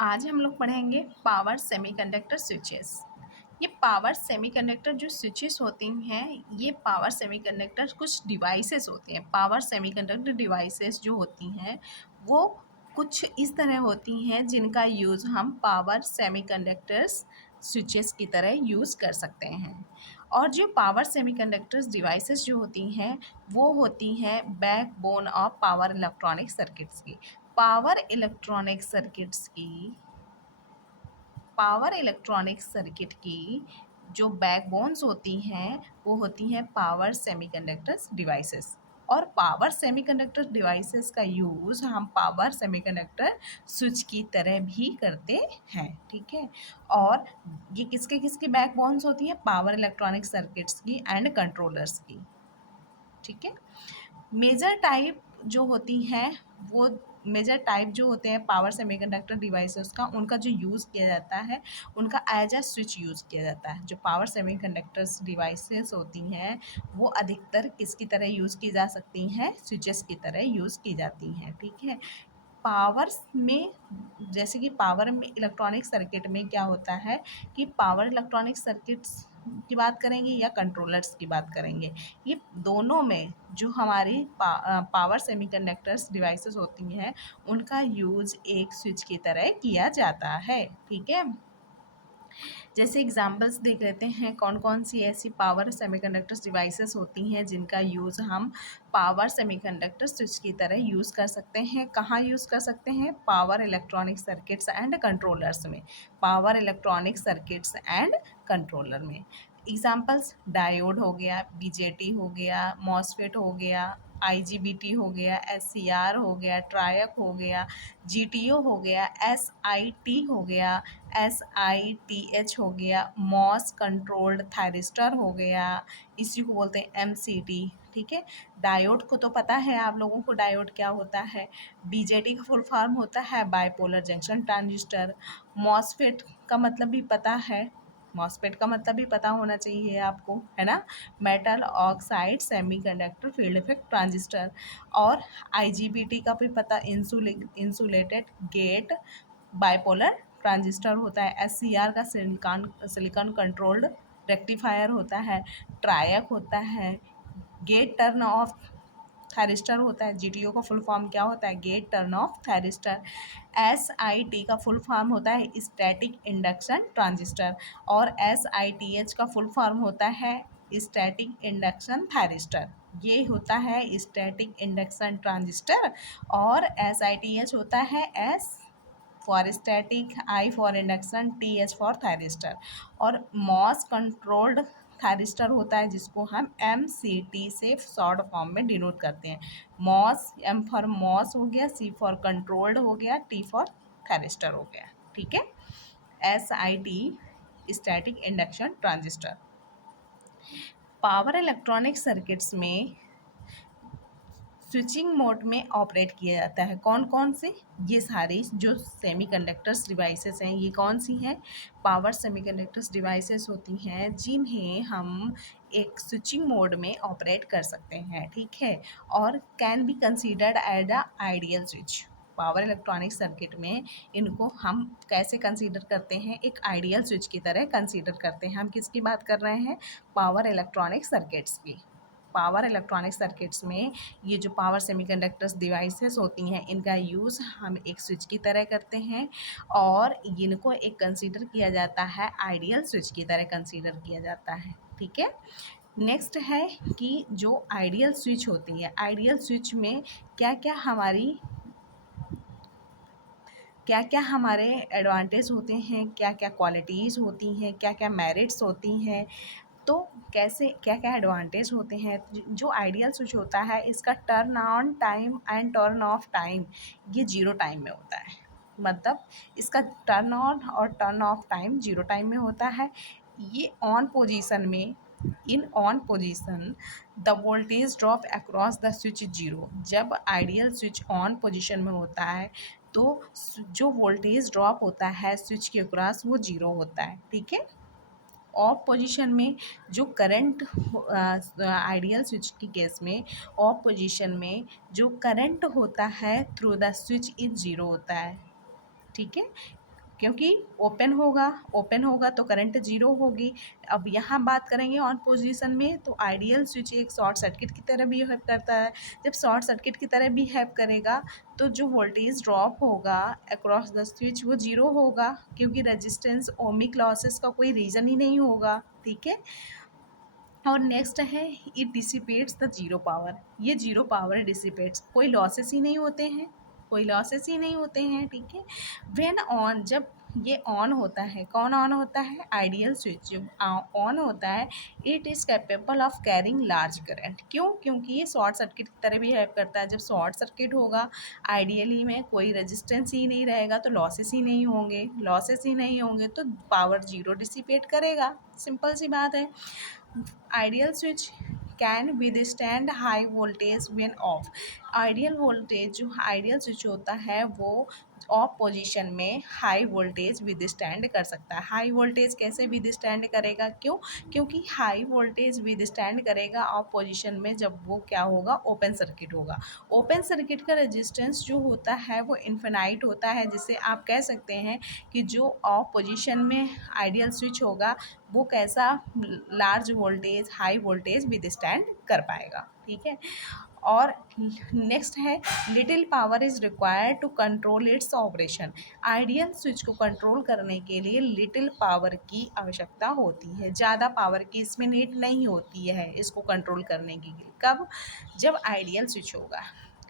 आज हम लोग पढ़ेंगे पावर सेमीकंडक्टर स्विचेस। ये पावर सेमीकंडक्टर जो स्विचेस होती हैं, ये पावर सेमीकंडक्टर कुछ डिवाइसेस होते हैं। पावर सेमीकंडक्टर डिवाइसेस जो होती हैं वो कुछ इस तरह होती हैं जिनका यूज़ हम पावर सेमीकंडक्टर्स स्विचेस की तरह यूज़ कर सकते हैं। और जो पावर सेमीकंडक्टर्स डिवाइसेस जो होती हैं वो होती हैं backbone of power electronic circuits की। पावर इलेक्ट्रॉनिक सर्किट्स की पावर इलेक्ट्रॉनिक सर्किट की जो बैकबोन्स होती हैं वो होती हैं पावर सेमीकंडक्टर्स डिवाइसेस। और पावर सेमीकंडक्टर डिवाइसेस का यूज़ हम पावर सेमीकंडक्टर स्विच की तरह भी करते हैं, ठीक है। और ये किसके किसकी बैकबोन्स होती हैं? पावर इलेक्ट्रॉनिक सर्किट्स की एंड कंट्रोलर्स की, ठीक है। मेजर टाइप जो होती हैं वो मेजर टाइप जो होते हैं पावर सेमीकंडक्टर डिवाइसेस का, उनका जो यूज़ किया जाता है उनका एज अ स्विच यूज़ किया जाता है। जो पावर सेमीकंडक्टर्स डिवाइसेस होती हैं वो अधिकतर किसकी तरह यूज़ की जा सकती हैं? स्विचेस की तरह यूज़ की जाती हैं, ठीक है। पावर्स में जैसे कि पावर में इलेक्ट्रॉनिक सर्किट में क्या होता है कि पावर इलेक्ट्रॉनिक सर्किट्स की बात करेंगे या कंट्रोलर्स की बात करेंगे, ये दोनों में जो हमारी पावर सेमीकंडक्टर्स डिवाइसेस होती हैं उनका यूज़ एक स्विच की तरह किया जाता है, ठीक है। जैसे एग्जांपल्स देख लेते हैं कौन कौन सी ऐसी पावर सेमीकंडक्टर्स डिवाइसेस होती हैं जिनका यूज़ हम पावर सेमीकंडक्टर स्विच की तरह यूज़ कर सकते हैं। कहाँ यूज़ कर सकते हैं? Power electronic circuits and controllers में। Power electronic circuits and controller में एग्जांपल्स डायोड हो गया, बीजेटी हो गया, मॉसफेट हो गया, आईजीबीटी हो गया, एससीआर हो गया, ट्रायक हो गया, जीटीओ हो गया, एसआईटी हो गया, एसआईटीएच हो गया, मॉस कंट्रोल्ड थायरिस्टर हो गया, इसी को बोलते हैं एमसीटी, ठीक है। डायोड को तो पता है आप लोगों को, डायोड क्या होता है। बीजेटी का फुल फॉर्म होता है बाइपोलर जंक्शन ट्रांजिस्टर। मॉसफेट का मतलब भी पता है, मॉसफेट का मतलब भी पता होना चाहिए आपको, है ना। Metal oxide semiconductor field effect transistor. और आईजीबीटी का भी पता, इंसुलेटेड गेट बाइपोलर ट्रांजिस्टर होता है। एससीआर का सिलिकॉन कंट्रोल्ड रेक्टिफायर होता है। ट्रायक होता है गेट टर्न ऑफ थायरिस्टर होता है। जीटीओ का फुल फॉर्म क्या होता है? Gate turn off thyristor. SIT का फुल फॉर्म होता है स्टैटिक इंडक्शन ट्रांजिस्टर। और एसआईटीएच का फुल फॉर्म होता है स्टैटिक इंडक्शन थायरिस्टर। ये होता है स्टैटिक इंडक्शन ट्रांजिस्टर। और एसआईटीएच होता है S for static, I for induction, T H for thyristor. और मॉस कंट्रोल्ड थायरिस्टर होता है जिसको हम एम सी टी से शॉर्ट फॉर्म में डिनोट करते हैं। मॉस, एम फॉर मॉस हो गया, सी फॉर कंट्रोल्ड हो गया, टी फॉर थायरिस्टर हो गया, ठीक है। S I T static induction transistor. Power electronic circuits में स्विचिंग मोड में ऑपरेट किया जाता है। कौन कौन से? ये सारे जो सेमीकंडक्टर्स डिवाइसेस हैं ये कौन सी हैं? पावर सेमीकंडक्टर्स डिवाइसेस होती हैं जिन्हें हम एक स्विचिंग मोड में ऑपरेट कर सकते हैं, ठीक है। और can be considered as a ideal switch. Power electronic circuit में इनको हम कैसे कंसीडर करते हैं? एक आइडियल स्विच की तरह कंसीडर करते हैं। हम किसकी बात कर रहे हैं? पावर इलेक्ट्रॉनिक सर्किट्स की। पावर इलेक्ट्रॉनिक सर्किट्स में ये जो पावर सेमीकंडक्टर्स डिवाइसेस होती हैं इनका यूज़ हम एक स्विच की तरह करते हैं और इनको एक कंसीडर किया जाता है, आइडियल स्विच की तरह कंसीडर किया जाता है, ठीक है। नेक्स्ट है कि जो आइडियल स्विच होती है, आइडियल स्विच में क्या क्या क्या हमारे एडवांटेज होते हैं, क्या क्या क्वालिटीज़ होती हैं, क्या क्या मेरिट्स होती हैं। तो कैसे क्या क्या एडवांटेज होते हैं? जो आइडियल स्विच होता है इसका turn on time and turn off time ये जीरो टाइम में होता है। मतलब इसका टर्न ऑन और turn off time zero time में होता है। ये ऑन पोजीशन में, in on position the voltage drop across the switch zero. जब आइडियल स्विच ऑन पोजीशन में होता है तो जो वोल्टेज ड्रॉप होता है स्विच के अक्रॉस वो जीरो होता है, ठीक है। ऑफ पोजीशन में जो करंट, आइडियल स्विच की केस में ऑफ पोजीशन में जो करंट होता है through the switch is zero होता है, ठीक है। क्योंकि ओपन होगा तो करंट जीरो होगी। अब यहाँ बात करेंगे ऑन पोजीशन में, तो आइडियल स्विच एक शॉर्ट सर्किट की तरह बिहेव करता है। जब शॉर्ट सर्किट की तरह बिहेव करेगा तो जो वोल्टेज ड्रॉप होगा अक्रॉस द स्विच वो जीरो होगा, क्योंकि रेजिस्टेंस ओमिक लॉसेस का कोई रीज़न ही नहीं होगा। ठीक है। और नेक्स्ट है it dissipates the zero power. ये जीरो पावर डिसिपेट्स, कोई लॉसेस ही नहीं होते हैं, कोई लॉसेस ही नहीं होते हैं। ठीक है। व्हेन ऑन, जब ये ऑन होता है, कौन ऑन होता है? आइडियल स्विच जब ऑन होता है, it is capable of carrying large current. क्यों? क्योंकि ये शॉर्ट सर्किट की तरह भी हेल्प करता है। जब शॉर्ट सर्किट होगा आइडियली में कोई रेजिस्टेंस ही नहीं रहेगा तो लॉसेस ही नहीं होंगे, लॉसेस ही नहीं होंगे तो पावर जीरो डिसिपेट करेगा। सिंपल सी बात है। Ideal switch can withstand high voltage when off। Ideal voltage, जो आइडियल स्विच होता है वो ऑफ पोजीशन में हाई वोल्टेज विदस्टैंड कर सकता है। हाई वोल्टेज कैसे विदस्टैंड करेगा? क्यों? क्योंकि हाई वोल्टेज विदस्टैंड करेगा ऑफ पोजीशन में जब वो क्या होगा? ओपन सर्किट होगा। ओपन सर्किट का रेजिस्टेंस जो होता है वो इन्फिनाइट होता है, जिसे आप कह सकते हैं कि जो ऑफ पोजीशन में आइडियल स्विच होगा वो कैसा large voltage, high voltage withstand कर पाएगा। ठीक है। और नेक्स्ट है little power is required to control its operation. Ideal switch को कंट्रोल करने के लिए लिटिल पावर की आवश्यकता होती है, ज़्यादा पावर की इसमें नीड नहीं होती है इसको कंट्रोल करने के लिए। कब? जब आइडियल स्विच होगा।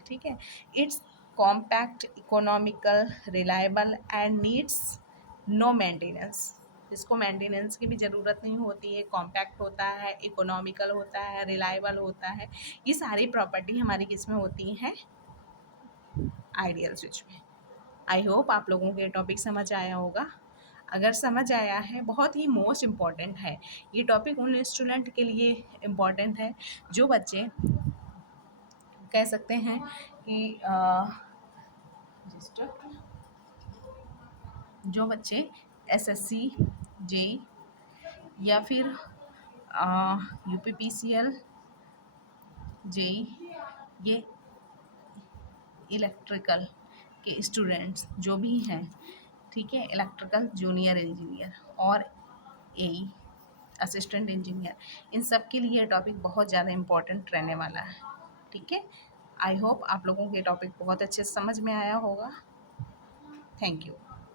ठीक है। It's compact, economical, reliable and needs no maintenance. इसको मेंटेनेंस की भी ज़रूरत नहीं होती है, कॉम्पैक्ट होता है, इकोनॉमिकल होता है, रिलायबल होता है। ये सारी प्रॉपर्टी हमारी किस में होती हैं? आइडियल स्विच में। आई होप आप लोगों को ये टॉपिक समझ आया होगा। अगर समझ आया है, बहुत ही मोस्ट इम्पॉर्टेंट है ये टॉपिक, उन स्टूडेंट के लिए इम्पॉर्टेंट है जो बच्चे कह सकते हैं कि जो बच्चे एसएससी, जेई या फिर यूपीपीसीएल, जेई, ये इलेक्ट्रिकल के स्टूडेंट्स जो भी हैं, ठीक है, इलेक्ट्रिकल जूनियर इंजीनियर और एई असिस्टेंट इंजीनियर, इन सब के लिए टॉपिक बहुत ज़्यादा इम्पोर्टेंट रहने वाला है। ठीक है। आई होप आप लोगों को ये टॉपिक बहुत अच्छे से समझ में आया होगा। Thank you.